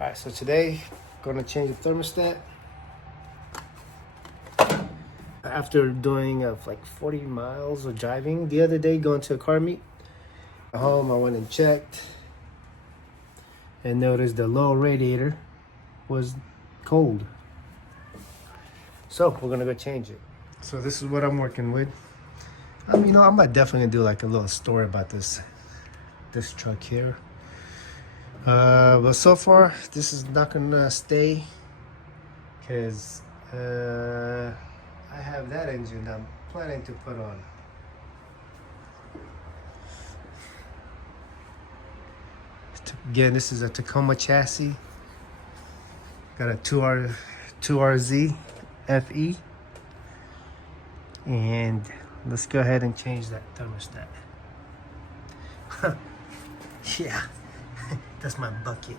Alright, so today gonna change the thermostat. After doing like 40 miles of driving the other day, going to a car meet. At home, I went and checked and noticed the low radiator was cold. So we're gonna go change it. So this is what I'm working with. I'm definitely gonna do like a little story about this truck here. But so far, this is not gonna stay because I have that engine I'm planning to put on. Again, this is a Tacoma chassis. Got a 2RZ FE. And let's go ahead and change that thermostat. Yeah, that's my bucket.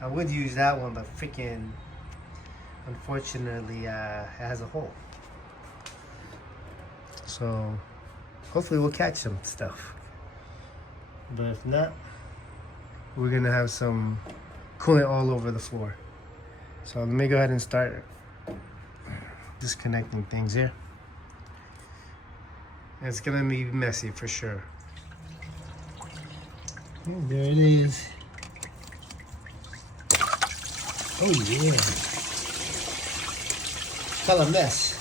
I would use that one, but freaking, unfortunately, it has a hole. So hopefully we'll catch some stuff. But if not, we're gonna have some coolant all over the floor. So let me go ahead and start disconnecting things here. It's gonna be messy for sure. And there it is. Oh yeah. Hell a mess.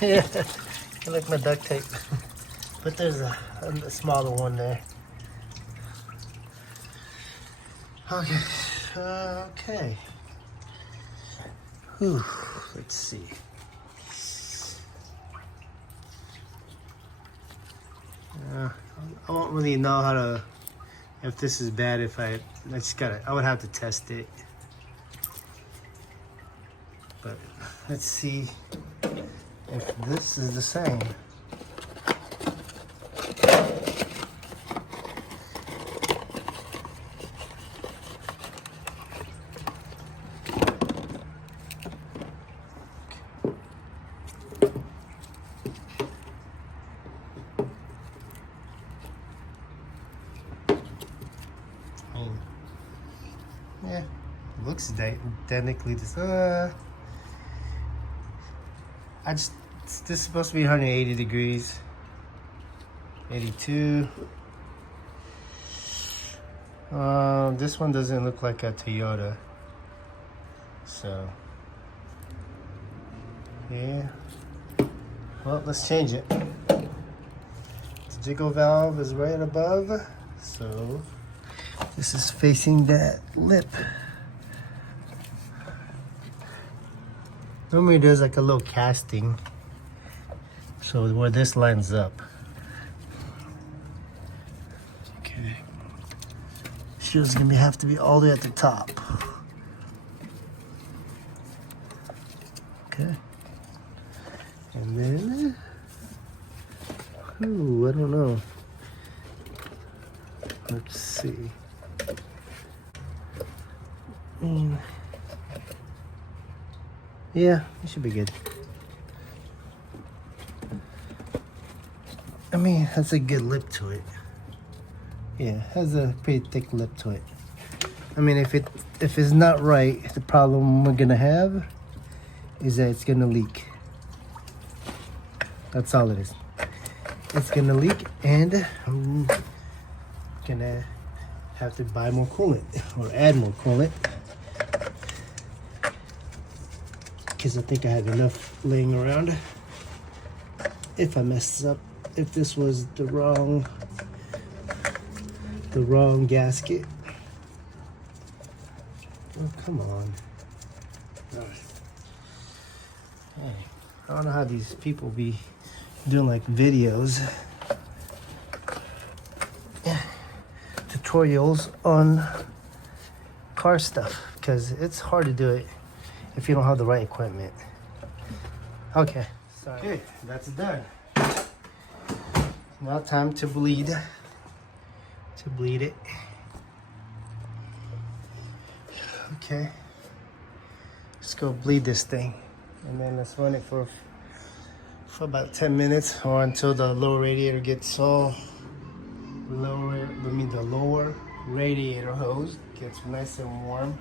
I like my duct tape. But there's a smaller one there. Okay. Okay. Whew. Let's see. I don't really know how to, if this is bad, I would have to test it. But let's see if this is the same. Yeah, looks identically this. This is supposed to be 180 degrees. 82. This one doesn't look like a Toyota. So, yeah. Well, let's change it. The jiggle valve is right above, so this is facing that lip. Normally there's like a little casting, so where this lines up. Okay. Shoe's gonna have to be all the way at the top. Okay. And then, ooh, I don't know. Let's see. Yeah, it should be good. I mean, it has a good lip to it. Yeah, it has a pretty thick lip to it. I mean, if it's not right, the problem we're gonna have is that it's gonna leak. That's all it is. It's gonna leak, and I'm gonna have to buy more coolant or add more coolant. Because I think I have enough laying around. If I mess up, if this was the wrong gasket. Oh, come on. All right. Hey, I don't know how these people be doing like videos, tutorials on car stuff, because it's hard to do it if you don't have the right equipment. Okay. Sorry. Okay, that's done. Now time to bleed. It. Okay. Let's go bleed this thing. And then let's run it for about 10 minutes or until the lower radiator gets all lower, the lower radiator hose. Gets nice and warm.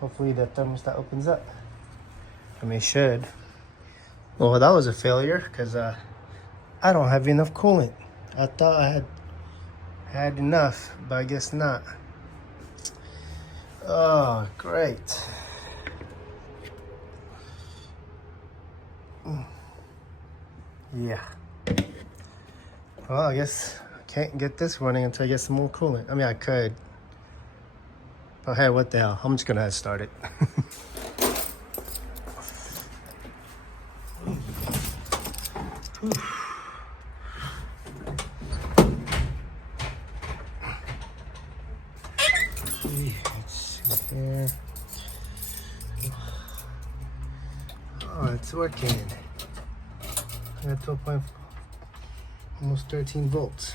Hopefully the thermostat opens up. I mean, it should. Well, that was a failure because I don't have enough coolant. I thought I had enough, but I guess not. Oh, great. Yeah. Well, I guess I can't get this running until I get some more coolant. I mean, I could. But hey, what the hell? I'm just gonna start it. Let's see here. Oh, it's working. I got 12.4, almost 13 volts.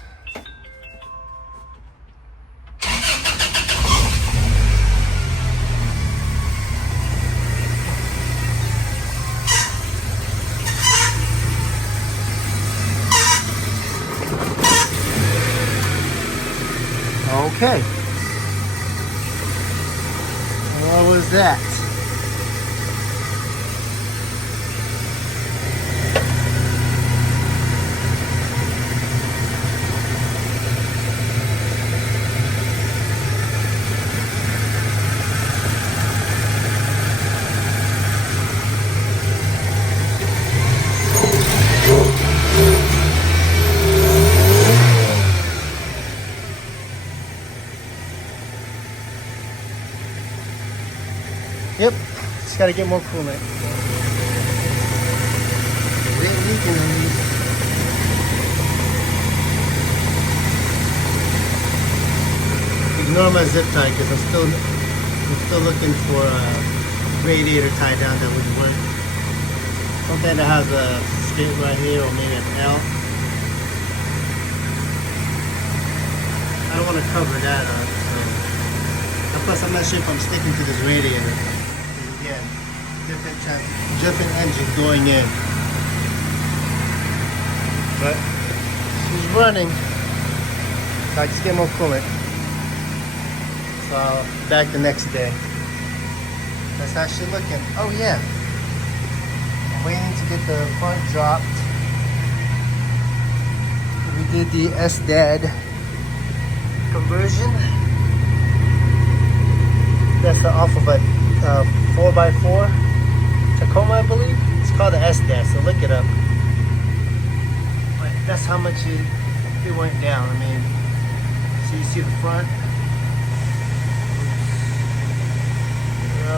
Okay. What was that? Yep, just gotta get more coolant. We ain't leaking in these. Ignore my zip tie because I'm still looking for a radiator tie down that would work. Something that has a skid right here or maybe an L. I don't want to cover that up, so. And plus, I'm not sure if I'm sticking to this radiator. Again, different engine going in. But she's running. So I just get more coolant. So I'll be back the next day. That's how she's looking. Oh yeah. I'm waiting to get the front dropped. We did the SDAD conversion. That's off of a 4x4 Tacoma, I believe. It's called the SDAD, so look it up. But that's how much it went down. I mean, so you see the front.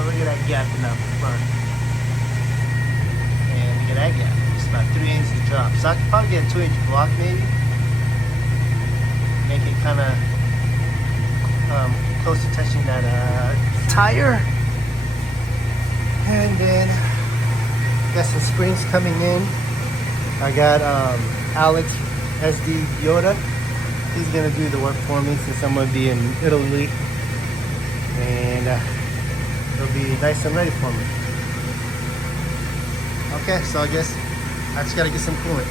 Look at that gap in the front. And look at that gap. It's about 3 inches drop. So I could probably get a 2-inch block maybe. Make it kind of close to touching that tire. And then got some springs coming in. I got Alex SD Yoda. He's gonna do the work for me since I'm gonna be in Italy. And it'll be nice and ready for me. Okay, so I guess I just gotta get some coolant.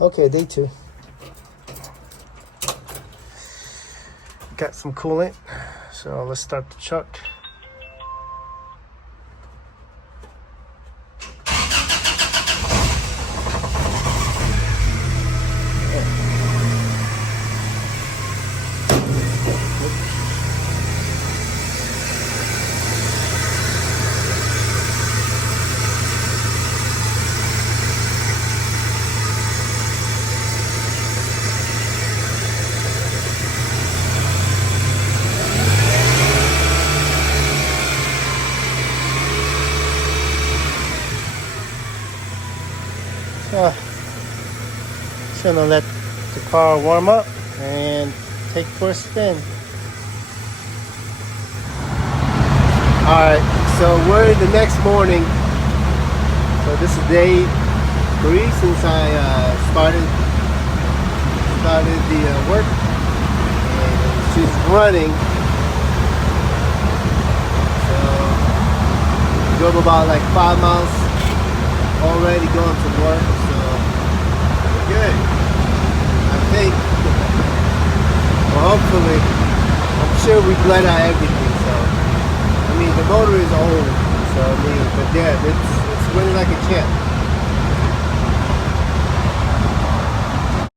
Okay, day 2. Got some coolant, so let's start the truck. Just gonna let the car warm up and take for a spin. Alright, so we're the next morning. So this is day 3 since I started the work. And she's running. So drove about like 5 miles already going to work. So good. I think hopefully, I'm sure we bled out everything. So I mean, the motor is old. So I mean, but yeah, it's running like a champ.